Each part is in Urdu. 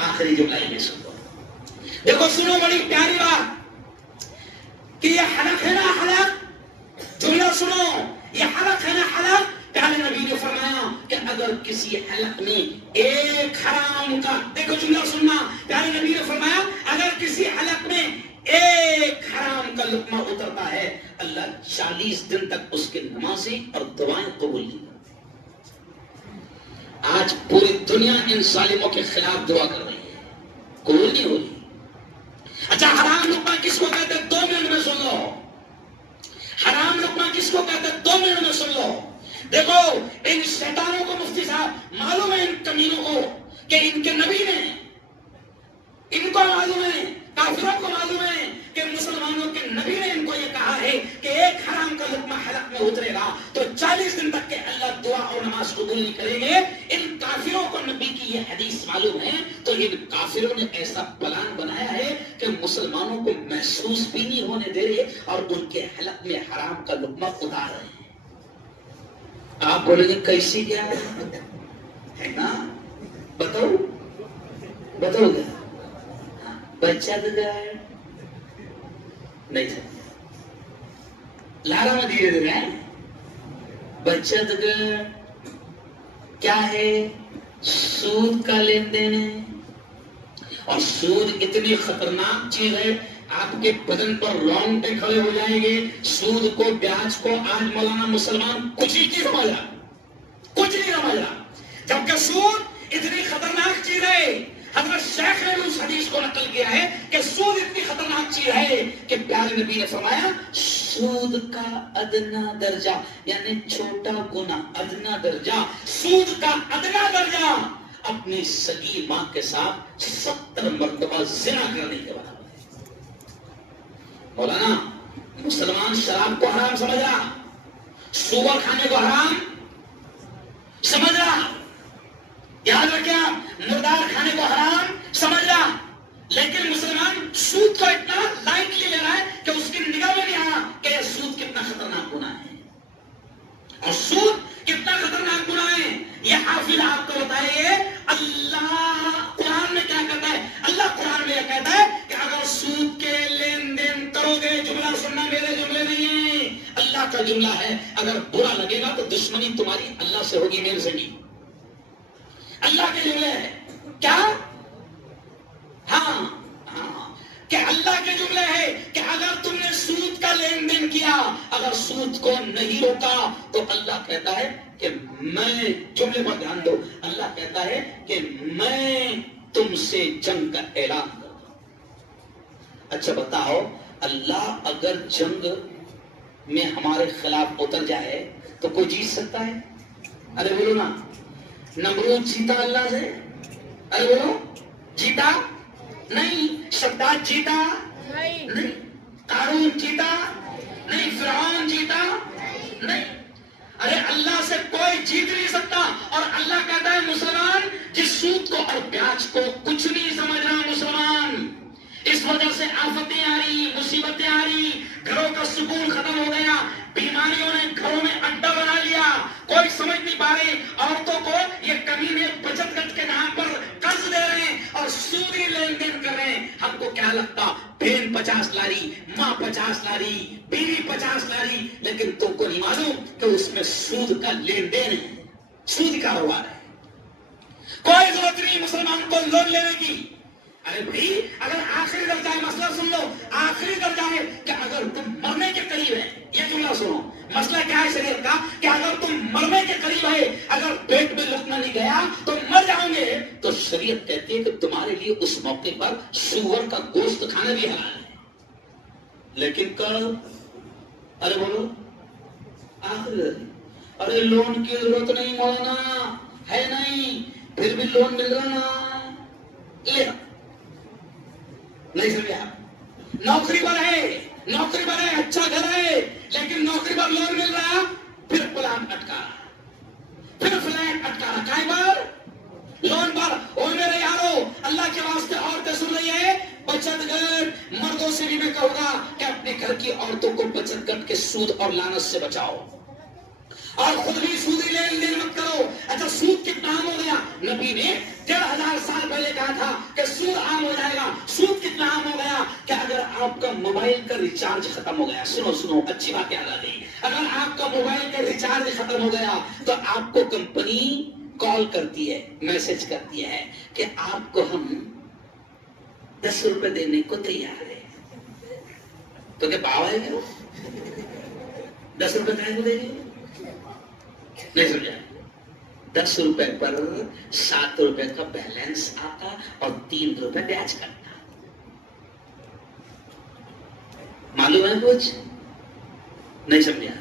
آخری جملہ یہ سن لو. دیکھو سنو بڑی پیاری بات کہ یہ حلق ہے نا حلق، جملہ سنو، یہ حلق ہے نا حلق. پیارے نبی نے فرمایا کہ اگر کسی حلق میں ایک حرام کا، دیکھو جملہ سننا، پیارے نبی نے فرمایا اگر کسی حلق میں ایک حرام کا لقمہ اترتا ہے اللہ 40 دن تک اس کی نمازیں اور دعائیں قبول نہیں کرتا. آج پوری دنیا ان ظالموں کے خلاف دعا کر رہی ہے، قبول نہیں ہو رہی. اچھا حرام لقمہ کس کو کہتے ہیں 2 منٹ میں سن لو. حرام لقمہ کس کو کہتے ہیں 2 منٹ میں سن لو. دیکھو ان شیطانوں کو مفتی صاحب معلوم ہے، ان کمینوں کو کہ ان کے نبی نے، ان کو معلوم ہے، کافروں کو معلوم ہے کہ مسلمانوں کے نبی نے ان کو یہ کہا ہے کہ ایک حرام کا لقمہ حلق میں اترے گا تو 40 دن تک کہ اللہ دعا اور نماز قبول نہیں کریں گے. ان کافروں کو نبی کی یہ حدیث معلوم ہے تو ان کافروں نے ایسا پلان بنایا ہے کہ مسلمانوں کو محسوس بھی نہیں ہونے دے رہے اور ان کے حلق میں حرام کا لقمہ اتار رہے ہیں. آپ بولیں گے کیسی کیا ہے نا، بتاؤ بتاؤ گا بچہ دگائے نہیں تھا لارا میں دھیرے دھیرے بچہ دگائے کیا ہے، سود کا لین دین ہے. اور سود اتنی خطرناک چیز ہے آپ کے بدن پر رونگٹے کھڑے ہو جائیں گے. سود کو، بیاج کو آج مولانا مسلمان کچھ ہی چیز سمجھا، کچھ نہیں سمجھا، جبکہ سود اتنی خطرناک چیز ہے. حضرت شیخ نے اس حدیث کو نقل کیا ہے کہ سود اتنی خطرناک چیز ہے کہ پیارے نبی نے فرمایا سود کا ادنا درجہ یعنی چھوٹا گناہ، ادنا درجہ، سود کا ادنا درجہ اپنی سگی ماں کے ساتھ 70 مرتبہ زنا کرنے کے برابر ہے. مولانا مسلمان شراب کو حرام سمجھ رہا، سور کھانے کو حرام سمجھ رہا، یاد رکھیں مردار کھانے کو حرام سمجھ رہا، لیکن مسلمان سود کو اتنا لائٹلی لے رہا ہے کہ اس کی نگاہ میں نہیں آ رہا کہ یہ سود کتنا خطرناک گناہ ہے اور سود کتنا خطرناک گناہ ہے. یہ حافظ آپ کو بتائیے اللہ قرآن میں کیا کہتا ہے. اللہ قرآن میں یہ کہتا ہے کہ اگر سود کے لین دین کرو گے، جملہ سننا میرے جملے نہیں ہے، اللہ کا جملہ ہے، اگر برا لگے گا تو دشمنی تمہاری اللہ سے ہوگی، میرے سے نہیں. اللہ کے جملے ہے کیا؟ ہاں کہ اللہ کے جملے ہے کہ اگر تم نے سود کا لین دین کیا، اگر سود کو نہیں روکا تو اللہ کہتا ہے کہ میں، جملے پر دھیان دو، اللہ کہتا ہے کہ میں تم سے جنگ کا اعلان کرتا ہوں. اچھا بتاؤ، اللہ اگر جنگ میں ہمارے خلاف اتر جائے تو کوئی جیت سکتا ہے؟ ارے بولو نا. نمرود جیتا اللہ سے؟ ارے بولو جیتا نہیں. شداد جیتا نہیں. قارون جیتا نہیں. فرعون جیتا نہیں. ارے اللہ سے کوئی جیت نہیں سکتا. اور اللہ کہتا ہے مسلمان جس سود کو اور بیاج کو کچھ نہیں سمجھ رہا مسلمان، اس وجہ سے آفتیں آ رہی، مصیبتیں آ رہی، گھروں کا سکون ختم ہو گیا، بیماریوں نے گھروں میں اڈا بنا لیا، کوئی سمجھ نہیں پا رہے. عورتوں کو یہ کمینے بچت گٹ کے نام پر قرض دے رہے ہیں اور سودی لین دین کر رہے ہیں. ہم کو کیا لگتا بہن 50 لا رہی، ماں 50 لا رہی، بیوی 50 لا رہی، لیکن تم کو نہیں معلوم کہ اس میں سود کا لین دین ہے، سود کا کاروبار ہے. کوئی ضرورت نہیں مسلمان کو لون لینے کی. ارے بھائی اگر آخری درجہ ہے، مسئلہ سن لو، آخری درجہ ہے کہ اگر تم مرنے کے قریب ہے، یہ جملہ سنو، مسئلہ کیا ہے شریعت کا کہ اگر تم مرنے کے قریب ہے، اگر پیٹ میں لقمہ نہیں گیا تو مر جاؤں گے، تو شریعت کہتی ہے کہ تمہارے لیے اس موقع پر سور کا گوشت کھانا بھی حلال ہے. لیکن کرو، ارے بولو آخری درجہ. ارے لون کی ضرورت نہیں مولانا، ہے نہیں، پھر بھی لون مل رہا نا، لے نہیں سمجھا. نوکری پر ہے، نوکری پر ہے، اچھا گھر ہے، لیکن نوکری پر لون مل رہا، پھر پلان اٹکا رہا، پھر فلیٹ اٹکا رہا، کائیں پر لون پر. او میرے یارو اللہ کے واسطے عورتیں سن رہی ہے، بچت گٹ مردوں سے بھی میں کہوں گا کہ اپنے گھر کی عورتوں کو بچت گٹ کے سود اور لعنت سے بچاؤ اور خود بھی سودی لین دین مت کرو. اچھا سود کتنا عام ہو گیا؟ نبی نے 1500 سال پہلے کہا تھا موبائل کا ریچارج ختم ہو گیا، سنو اچھی بات یاد آ گئی، اگر آپ کا موبائل کا ریچارج ختم ہو گیا تو آپ کو کمپنی کال کرتی ہے، میسج کرتی ہے کہ آپ کو ہم 10 روپے دینے کو تیار ہے، تو کیا پاؤ ہے کیا 10 روپے کہیں کو دے گی؟ نہیں سمجھا؟ 10 روپے پر 7 روپے کا بیلنس آتا اور 3 روپے بیاج کرتا، معلوم ہے کچھ؟ نہیں سمجھا؟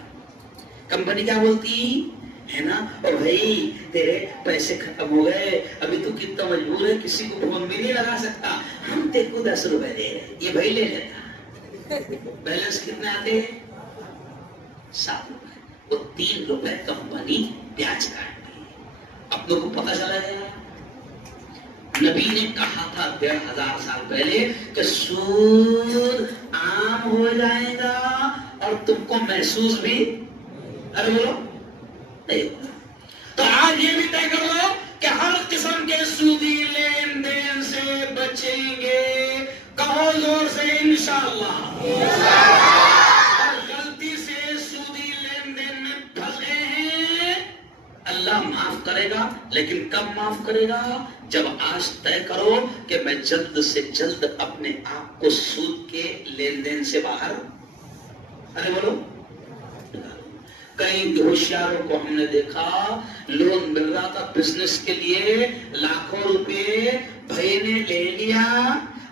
کمپنی کیا بولتی ہے نا، اور بھائی تیرے پیسے ختم ہو گئے، ابھی تو کتنا مجبور ہے، کسی کو فون بھی نہیں لگا سکتا، ہم تیرے کو 10 روپے دے رہے، یہ بھائی لے لیتا، بیلنس کتنے آتے ہیں 7 روپے، وہ 3 روپے کمپنی بیاج کاٹتی ہے۔ اب لوگوں کو پتہ چلا گیا، نبی نے کہا تھا 1500 سال پہلے کہ سود عام ہو جائے گا اور تم کو محسوس بھی، ارے بولو نہیں ہوگا۔ تو آج یہ بھی طے کر لو کہ ہر قسم کے سودی لین دین سے بچیں گے، کہو زور سے انشاءاللہ۔ اور غلطی سے سودی لین دین میں پھنس گئے ہیں، اللہ معاف کرے گا، لیکن کب معاف کرے گا؟ جب آج طے کرو کہ میں جلد سے جلد اپنے آپ کو سود کے لین دین سے باہر، ارے بولو، کئی ہوشیاروں کو ہم نے دیکھا لون مل رہا تھا بزنس کے لیے، لاکھوں روپے بھائی نے لے لیا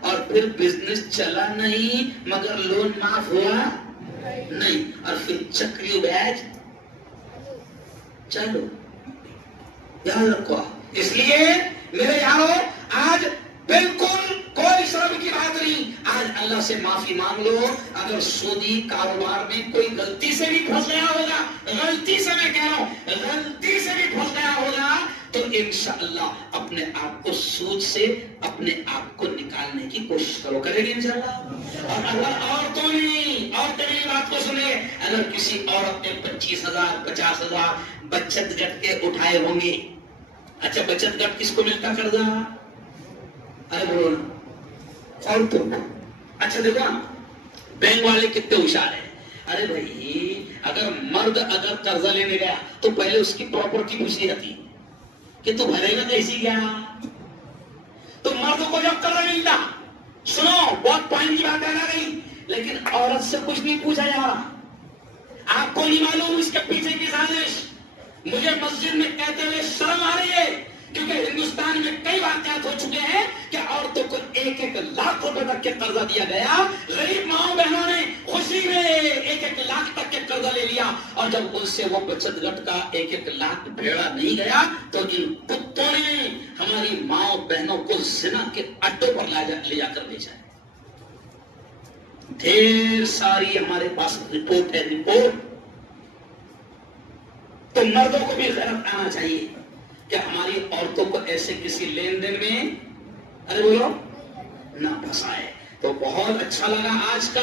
اور پھر بزنس چلا نہیں، مگر لون معاف ہوا نہیں، اور پھر چکری بیاج چلو، یاد رکھو۔ اس لیے میرے یارو آج بالکل کوئی شرم کی بات نہیں، آج اللہ سے معافی مانگ لو، اگر سودی کاروبار میں کوئی غلطی سے بھی پھنس گیا ہوگا، غلطی سے میں کہہ رہا ہوں، غلطی سے بھی پھنس گیا ہوگا، تو انشاءاللہ اپنے آپ کو سود سے اپنے آپ کو نکالنے کی کوشش کرو، کرے گی انشاءاللہ۔ اور اگر عورتوں نے، عورتیں میری بات کو سنیں، اگر کسی عورت نے 25,000 50,000 بچت گٹ کے اٹھائے ہوں گے، اچھا بچت گٹ کس کو ملتا قرضہ؟ ارے بولو عورتوں کو۔ اچھا دیکھو بینک والے کتنے ہوشیار ہیں، ارے بھائی اگر مرد اگر قرضہ لینے گیا تو پہلے اس کی پراپرٹی پوچھی جاتی کہ تو بھرے گا کیسی کیا، تو مرد کو جب قرضہ ملتا، سنو بہت پوائنٹ کی بات آ گئی، لیکن عورت سے کچھ نہیں پوچھا جا رہا۔ آپ کو نہیں معلوم اس کے پیچھے کی سازش، مجھے مسجد میں کہتے ہوئے شرم آ رہی ہے، کیونکہ ہندوستان میں کئی واقعات ہو چکے ہیں کہ عورتوں کو 1-1 لاکھ روپے تک کے قرضہ دیا گیا، غریب ماؤں بہنوں نے خوشی میں 1-1 لاکھ تک کے قرضہ لے لیا، اور جب ان سے وہ بچت گٹ کا 1-1 لاکھ بھیڑا نہیں گیا تو ان کتوں نے ہماری ماؤں بہنوں کو زنا کے اڈوں پر لے جا کر بھیجا ہے۔ ڈھیر ساری ہمارے پاس رپورٹ ہے، رپورٹ۔ تو مردوں کو بھی غیرت آنا چاہیے کہ ہماری عورتوں کو ایسے کسی لین دین میں، ارے بولو، نہ پھنسائے۔ تو بہت اچھا لگا آج کا